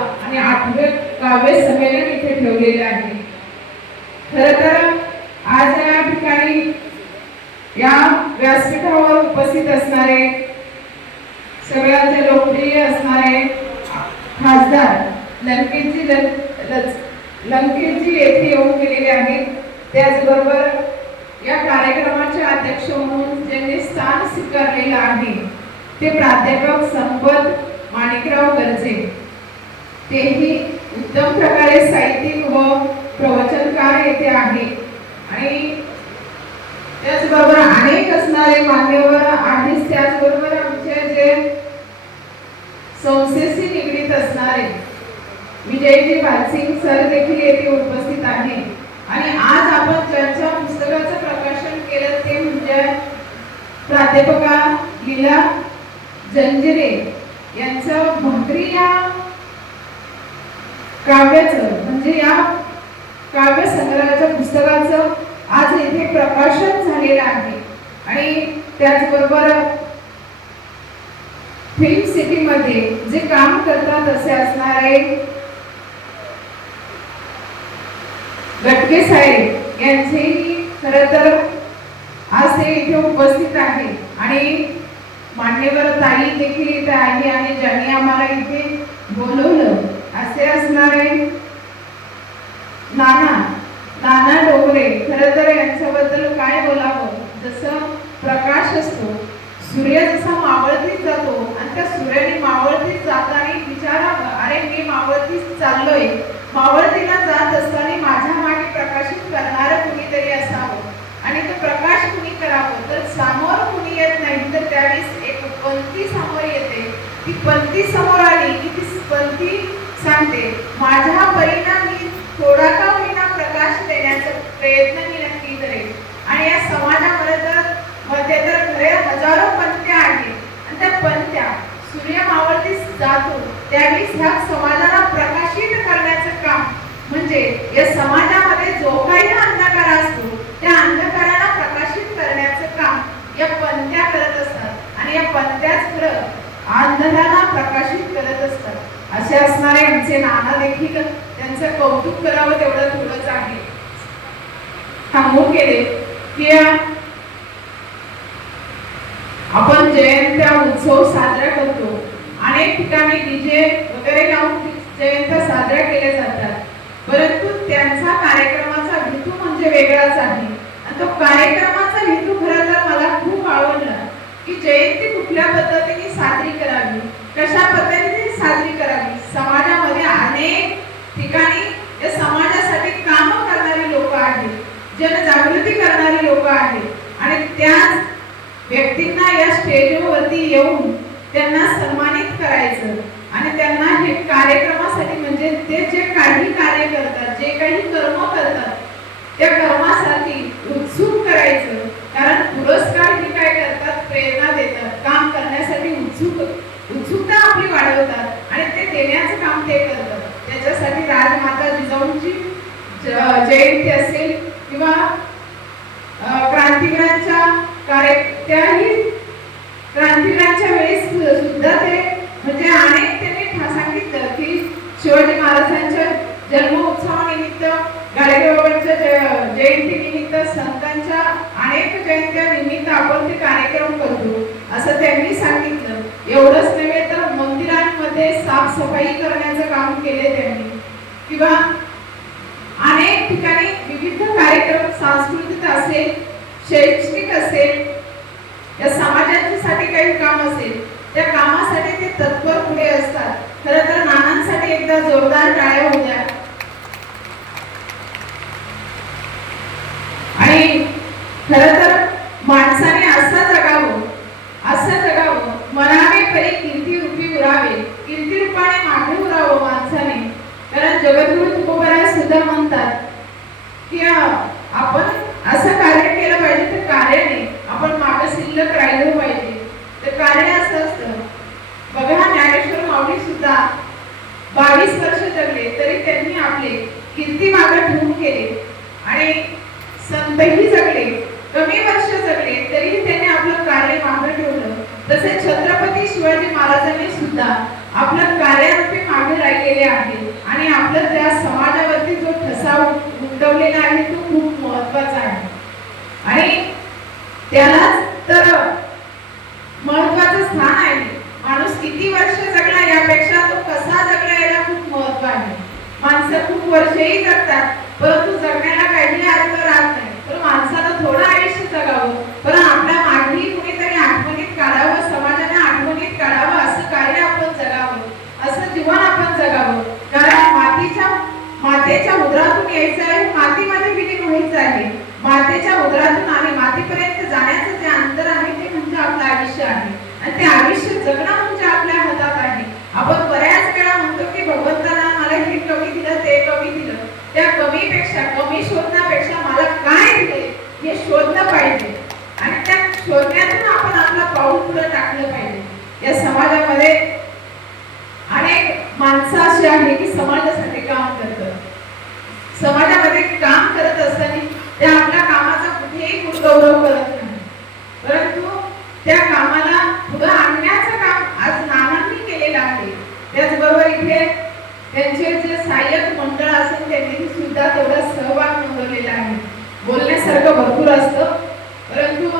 आणि आठवे काव्य संमेलन इथे ठेवलेले आहे. खर तर आज या ठिकाणी या व्यासपीठावर उपस्थित असणारे सगळ्यांचे लोकप्रिय असणारे खासदार लंकेशजी लं- येथे येऊन गेलेले आहेत. त्याचबरोबर या कार्यक्रमाचे अध्यक्ष म्हणून ज्यांनी स्थान स्वीकारलेलं आहे ते प्राध्यापक संपत माणिकराव गरजे. तेही उत्तम प्रकारे साहित्यिक व प्रवचनकार येथे आहे. आणि त्याचबरोबर अनेक असणारे मान्यवर आहेत त्याचबरोबर आमचे जे संस्थेशी निगडीत असणारे विजयजी भालसिंग सर देखील येथे उपस्थित आहे. आणि आज आपण ज्यांच्या पुस्तकाचं प्रकाशन केलं ते म्हणजे प्राध्यापका लीला जंजिरे यांचं भाकरी या काव्याचं म्हणजे या काव्य संग्रहाच्या पुस्तकाचं आज येथे प्रकाशन झालेलं आहे. आणि त्याचबरोबर फिल्म सिटीमध्ये जे काम करतात असे असणारे गटके साहेब यांचेही खर तर आज ते इथे उपस्थित आहे. आणि मान्यवर ताई देखील इथे आहे आणि ज्यांनी आम्हाला इथे बोलवलं. असे असणारे नाना नाना डोंगरे खर तर यांच्याबद्दल काय बोलावं? जसं प्रकाश असतो सूर्य जसा मावळतीच जातो आणि त्या सूर्याने मावळतीच जाताना विचारावं अरे मी मावळतीच चाललोय. मावळतीला जात असताना माझ्या मागे प्रकाशित करणार कुणीतरी असावं. आणि तो प्रकाश कुणी करावं? तर समोर कुणी येत नाही तर त्यावेळेस एक पंथी समोर येते. ती पंथी समोर आली की ती पंथी सांगते माझ्या परिणामी मी थोडा का होईना प्रकाश देण्याचा प्रयत्न मी नक्की करेन. आणि या समाजामध्ये तर मध्ये तर खरे हजारो पंत्या आहेत. आणि त्या पंत्या सूर्य मावळतीस जातो त्यावेळी ह्या समाजाला प्रकाशित करण्याचं काम म्हणजे या समाजामध्ये जो काही अंधकार असतो त्या अंधकाराला प्रकाशित करण्याचं काम या पंत्या करत असतात. आणि या पंत्याच खरं अंधाराला प्रकाशित करत असतात. असे असणारे आमचे नाना देखील त्यांचं कौतुक करावं तेवढं थोडंच आहे. थांबून गेले की आपण जयंत्या उत्सव साजरा करतो. अनेक ठिकाणी डीजे वगैरे लावून जयंत्या साजऱ्या केल्या जातात. परंतु त्यांचा कार्यक्रमाचा हेतू म्हणजे वेगळाच आहे. आणि तो कार्यक्रमाचा हेतू खरं तर मला खूप आवडला की जयंती कुठल्या पद्धतीने साजरी करावी? कशा पद्धतीने साजरी करावी? समाजामध्ये अनेक ठिकाणी या समाजासाठी काम करणारी लोक आहेत जनजागृती करणारी लोक आहेत आणि त्याच व्यक्तींना या स्टेजवरती येऊन त्यांना सन्मानित करायचं. आणि त्यांना हे कार्यक्रमासाठी म्हणजे ते जे काही कार्य करतात जे काही कर्म करतात त्या कर्मासाठी उत्सुक करायचं कारण पुरस्कार हे काय करतात प्रेरणा देतात काम करण्यासाठी उत्सुक उत्सुकता आपली वाढवतात आणि ते देण्याचं काम ते करतात त्याच्यासाठी राजमाता जिजाऊंची ज- जयंती असेल किंवा क्रांतिकांच्या कार्य त्याही क्रांतिकांच्या वेळेस सुद्धा ते म्हणजे अनेक त्यांनी सांगितलं की शिवाजी महाराजांच्या जन्मोत्सवानिमित्त गाडगेबाबांच्या जय- जयंतीनिमित्त संतांच्या अनेक जयंत्या निमित्त आपण ते कार्यक्रम करतो असं त्यांनी सांगितलं. एवढंच नव्हे तर मंदिरांमध्ये साफसफाई करण्याचं काम केले त्यांनी. किंवा ठिकाणी विविध कार्यक्रम सांस्कृतिक असेल शैक्षणिक असेल या समाजासाठी काही काम असेल त्या कामासाठी ते तत्पर पुढे असतात. खरं तर नानांसाठी एकदा जोरदार टाळ्या होत्या. आणि खरं तर माणसाने असं जगावं असं जगावं मनाने परी कीर्ती रूपी उरावे कीर्ती रूपाने मागे उरावं माणसाने. कारण जगद्गुरु तुकोबराय सुद्धा म्हणतात की आपण असं कार्य केलं पाहिजे तर कार्याने आपण मागे शिल्लक राहिलं पाहिजे. तर कार्य असं असतं. बघा ज्ञानेश्वर माऊली सुद्धा बावीस वर्ष जगले तरी त्यांनी आपले कीर्ती मागे ठेवून केले. आणि संतही जगले कमी वर्ष जगले तरी त्यांनी आपलं कार्य मागे ठेवलं. तसे छत्रपती शिवाजी महाराजांनी सुद्धा आपलं कार्यारूपी मागे राहिलेले आहे. आणि आपलं त्या समाजावरती जो ठसा उमटवलेला आहे तो खूप महत्त्वाचा आहे. आणि त्यालाच तर महत्वाचं स्थान आहे. माणूस किती वर्ष जगला यापेक्षा तो कसा जगला याला खूप महत्त्व आहे. माणसं खूप वर्षही जगतात परंतु जगण्याला काही अर्थ राहत नाही. पण माणसाला थोडं आयुष्य जगावं पण आपल्या मागणी कुणीतरी आठवणीत काढावं समाजाने आठवणीत काढावं असं कार्य आपण जगावं असं जीवन आपण जगावं कारण मातीच्या मातेच्या उदरातून यायचं आहे मातीमध्ये विलीन व्हायचं आहे मातेच्या उदरातून आणि मातीपर्यंत जाण्याचं जे अंतर आहे ते म्हणजे आपलं आयुष्य आहे आणि ते आयुष्य जगणं म्हणजे आपल्या हातात आहे आपण बऱ्याच वेळा म्हणतो की भगवंताला मला हे कमी दिलं ते कमी दिलं त्या कमीपेक्षा कमी शोधण्यापेक्षा मला काय दिले हे शोधलं पाहिजे आणि त्या शोधण्यातून आपण आपलं पाऊल पुढे टाकलं पाहिजे या समाजामध्ये अनेक माणसं अशी आहे की समाजासाठी काम करतात. समाजामध्ये काम करत असताना त्या आपल्या कामाचा कुठेही गौरव करत नाही. परंतु त्या कामाला पुढे आणण्याचं काम आज नानांनी केलेलं आहे. त्याचबरोबर इथे त्यांचे जे सहाय्यक मंडळ असेल त्यांनी सुद्धा तेवढा सहभाग नोंदवलेला आहे. बोलण्यासारखं भरपूर असतं. परंतु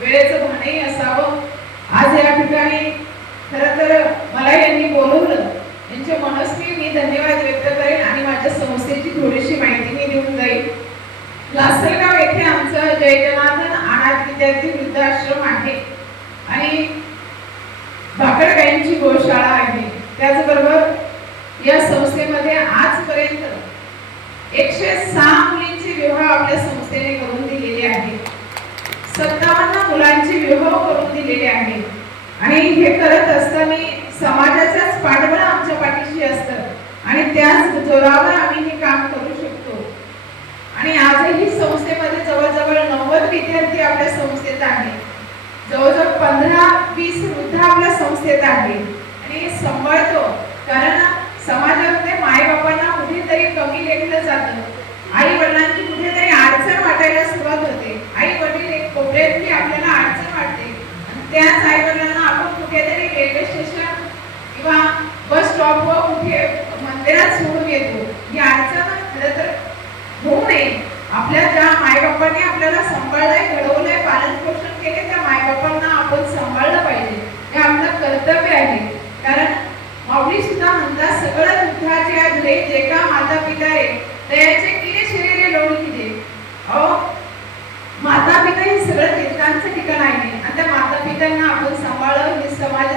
वेळेचं भानही असावं. आज या ठिकाणी खरं तर मला यांनी बोलवलं. यांच्या मनस्वी मी धन्यवाद व्यक्त करेन आणि माझ्या संस्थेची थोडीशी माहिती मी देऊन जाईल लासलगाव येथे आमचं जय जनार्दन अनाथ विद्यार्थी वृद्धाश्रम आहे. आणि भाकडगाईंची गोशाळा आहे. त्याचबरोबर या संस्थेमध्ये आजपर्यंत एकशे सहा मुलींचे विवाह आपल्या संस्थेने करून सत्तावन्न मुलांचे विवाह करून दिलेले आहे. आणि हे करत असताना समाजाचाच पाठबळ आमच्या पाठीशी असतं. आणि त्याच जोरावर आम्ही हे काम करू शकतो. आणि आजही संस्थेमध्ये जवळजवळ नव्वद विद्यार्थी आपल्या संस्थेत आहे जवळजवळ पंधरा वीस वृद्ध आपल्या संस्थेत आहे आणि हे सांभाळतो. कारण समाजामध्ये मायबापांना कुठेतरी कमी लेखलं जातं. आई वडिलांची कुठेतरी अडचण वाटायला सुरुवात होते आई वडील एक कोपऱ्यातली आपल्याला अडचण वाटते आणि त्याच आई वडिलांना आपण कुठेतरी रेल्वे स्टेशन किंवा बस स्टॉपवर कुठे मंदिरात सोडून येतो. ही अडचण खरं तर होऊ नये. आपल्या ज्या मायबापांनी आपल्याला सांभाळलंय घडवलंय पालन पोषण केले त्या मायबापांना आपण सांभाळलं पाहिजे. हे आपलं कर्तव्य आहे. कारण माऊली सुद्धा म्हणतात सगळं दुःखाचे आधले जे का माता पिता रे दयाचे किरे शरीरे लोणी किरे अहो माता पिता हे सगळं तीर्थांचं ठिकाण आहे. कीर्तनांना आपण सांभाळलं हे समाज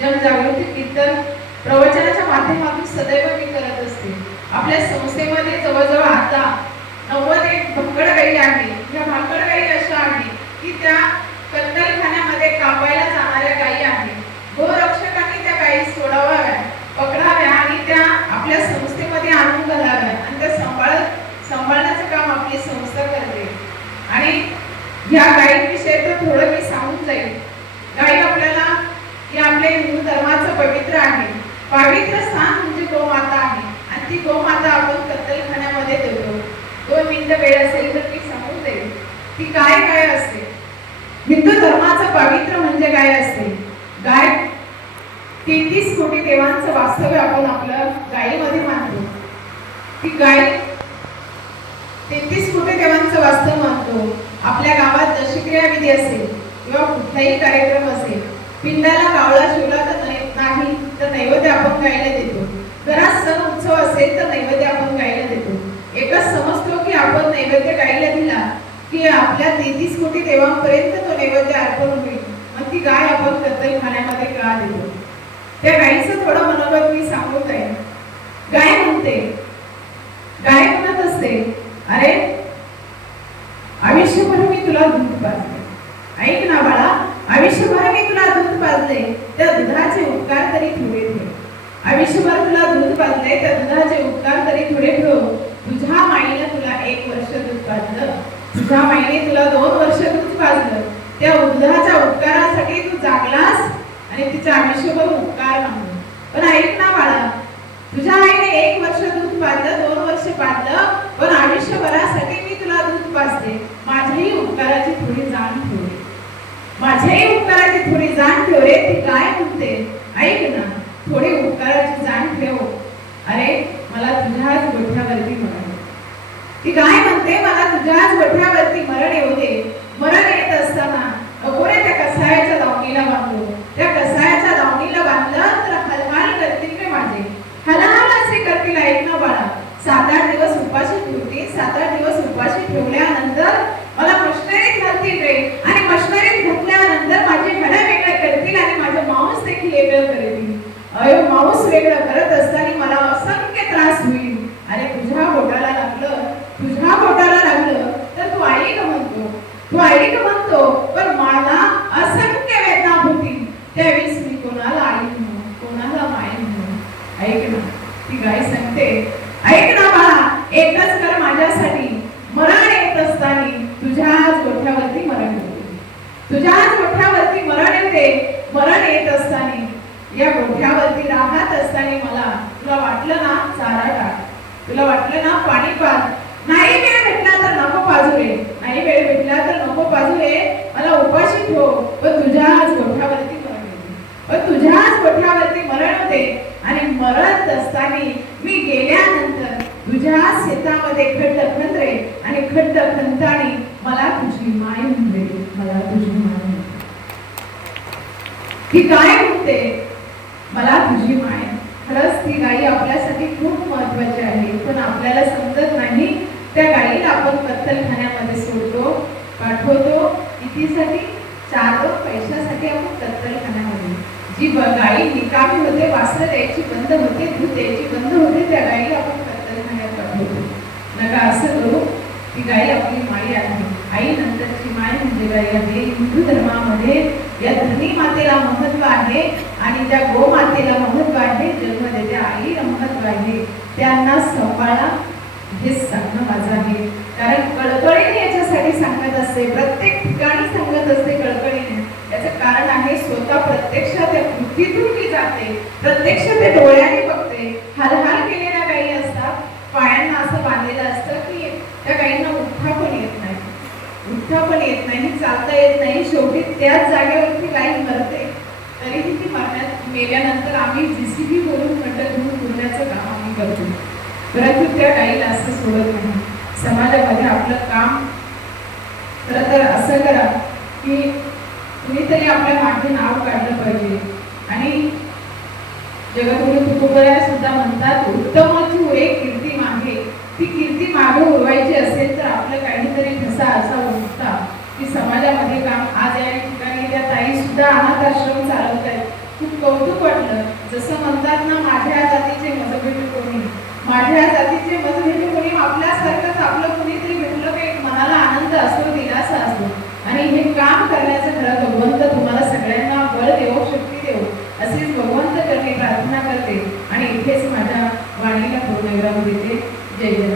जनजागृती कीर्तन प्रवचनाच्या माध्यमातून सदैव मी करत असते. आपल्या संस्थेमध्ये जवळजवळ आता नव्वद एक भक्कड आहे. या भक्कड अशा आहे की त्या कत्तलखान्यामध्ये कापायला जाणाऱ्या गायी आहेत. गोरक्षकांनी त्या गायी सोडाव्या पकडाव्या आणि त्या आपल्या संस्थेमध्ये आणून घालाव्या आणि त्या सांभाळ सांभाळण्याचं काम आपली संस्था करते. आणि ह्या गायीविषयी तर थोडं मी सांगून जाईल. गायी आपल्याला हे आपल्या हिंदू धर्माचं पवित्र आहे. पवित्र स्थान म्हणजे गोमाता आहे. आणि ती गोमाता आपण कत्तलखान्यामध्ये देतो. दोन मिनिटं वेळ असेल तर मी सांगून जाईल ती काय काय असते? हिंदू धर्माचं पवित्र म्हणजे काय असते. गाय तेहतीस कोटी देवांचं वास्तव्य आपण आपलं गायीमध्ये मानतो. ती गाय तेहतीस कोटी देवांचं वास्तव मानतो. आपल्या गावात दशक्रिया विधी असेल. किंवा कुठलाही कार्यक्रम असेल पिंडाला कावळा शिवला तर नाही तर नैवेद्य आपण गायला देतो. घरात सण उत्सव असेल तर नैवेद्य आपण गायला देतो. एकच समजतो की आपण नैवेद्य गायला दिला की आपल्या तेहतीस कोटी देवांपर्यंत तो नैवेद्य अर्पण होईल. मग ती गाय आपण कत्तलखान्यामध्ये का देतो? त्या गायीचं थोडं मनोगत मी सांगत आहे गाय म्हणते गाय तुला दोन वर्ष तूच वाजलं त्या उद्धाच्या उपकारासाठी तू जागलास आणि तिच्या आयुष्यभर उपकार मानले. पण ऐक ना बाळा तुझ्या आईने एक वर्ष दूध पाजलं दोन वर्ष पाजलं पण आयुष्यभरासाठी मी तुला दूध पाजते. माझ्याही उपकाराची थोडी जाण ठेवली माझ्याही उपकाराची थोडी जाण ठेवले ती काय म्हणते? ऐक ना थोडी उपकाराची जाण ठेव. अरे मला तुझ्याच गोठ्यावरती म्हणाली. ती काय म्हणते? मला तुझ्याच गोठ्यावरती मरण येऊ दे. मरण येत असताना अकोरे त्या कसायाच्या दावणीला बांधलो. त्या कसायाच्या दावणीला बांधलं तर हलहाल करतील रे माझे. हलहाल असे करतील ऐक ना बाळा. सात आठ दिवस उपाशी ठेवतील सात आठ दिवस उपाशी ठेवल्यानंतर मला मशनरीत घालतील रे. आणि मशनरीत घातल्यानंतर माझे हड वेगळे करतील आणि माझं मांस देखील वेगळं करतील. अयो मांस वेगळं करत असताना मला असंख्य त्रास होईल. आणि तुझ्या बोटाला लागलं तुझ्या बोटाला लागलं तर तू ऐक म्हणतो तू ऐक म्हणतो पण मला असंख्य वेदना होतील त्यावेळेस मी कोणाला आई म्हणू कोणाला माई म्हणू ऐक ना ती गाय सांगते ऐक ना बाळा एकच कर माझ्यासाठी मरण येत असताना तुझ्याच गोठ्यावरती मरण होते तुझ्याच गोठ्यावरती मरण येते. मरण येत असताना या गोठ्यावरती राहत असताना मला तुला वाटलं ना चारा टाक. तुला वाटलं ना पाणी पाज नाही वेळ भेटला तर नको पाजू रे. नाही वेळ भेटला तर नको पाजू रे. मला उपाशी ठेव. पण तुझ्याच गोठ्यावरती मरण येते. पण तुझ्याच गोठ्यावरती मरण होते. आणि मरत असताना मी गेल्यानंतर तुझ्या शेतामध्ये खड्ड खंदरे आणि खड्ड खंतानी मला तुझी माय म्हणते मला तुझी ही गाय म्हणते मला तुझी माय. खरंच ती गाई आपल्यासाठी खूप महत्वाची आहे. पण आपल्याला समजत नाही त्या गाईला आपण कत्तलखान्यामध्ये सोडतो पाठवतो. कितीसाठी चार दोन पैशासाठी आपण कत्तलखान्यामध्ये. जी गाई निकामी होते वासर द्यायची बंद होते दूध द्यायची बंद होते त्या गाईला आपण कत्तलखान्यात पाठवतो. नका असं करू. ती गाई आपली माई आहे. आई नंतरची माय म्हणजे हिंदू धर्मामध्ये या धरणी मातेला महत्त्व आहे आणि त्या गोमातेला महत्त्व आहे. जन्म देत्या आईला महत्त्व आहे. त्यांना सांभाळा. हे सांगणं माझं आहे. कारण कळकळीने याच्यासाठी सांगत असते. प्रत्येक ठिकाणी सांगत असते कळकळीने. याचं कारण आहे स्वतः प्रत्यक्षात त्या कृतीतून जाते. प्रत्यक्ष ते डोळ्याने बघते. हालहाल केलेल्या गायी असतात पायांना असं बांधलेलं असतं की त्या गायींना उठा पण येत नाही उठता पण येत नाही चालता येत नाही शेवटी त्याच जागेवरती लाईन मरते तरीही ती मरण्यात मेल्यानंतर आम्ही जीसीबी बोलून खड्ड घेऊन बोलण्याचं काम आम्ही करतो. परंतु त्या गाईला असं सोडत नाही. समाजामध्ये आपलं काम खरं तर असं करा की कुणीतरी आपल्या मागे नाव काढलं पाहिजे. आणि जगद्गुरु तुकोबराय सुद्धा म्हणतात उत्तमाची एक कीर्ती मागे. ती कीर्ती मागे उडवायची असेल तर आपलं काहीतरी ठसा असा सुद्धा अनाथ आश्रम चालवत आहेत खूप कौतुक वाटलं. जसं म्हणतात ना माझ्या जातीचे मतभेद कोणी? माझ्या जातीचे मतभेद कोणी? आपल्यासारखंच आपलं कुणीतरी भेटलं की मनाला आनंद असतो दिलासा असतो. आणि हे काम करण्याचं खरं भगवंत तुम्हाला सगळ्यांना बळ देव शक्ती देव. असेच भगवंत करणे प्रार्थना करते. आणि इथेच माझ्या वाणीला पूर्णविराम देते. जय जय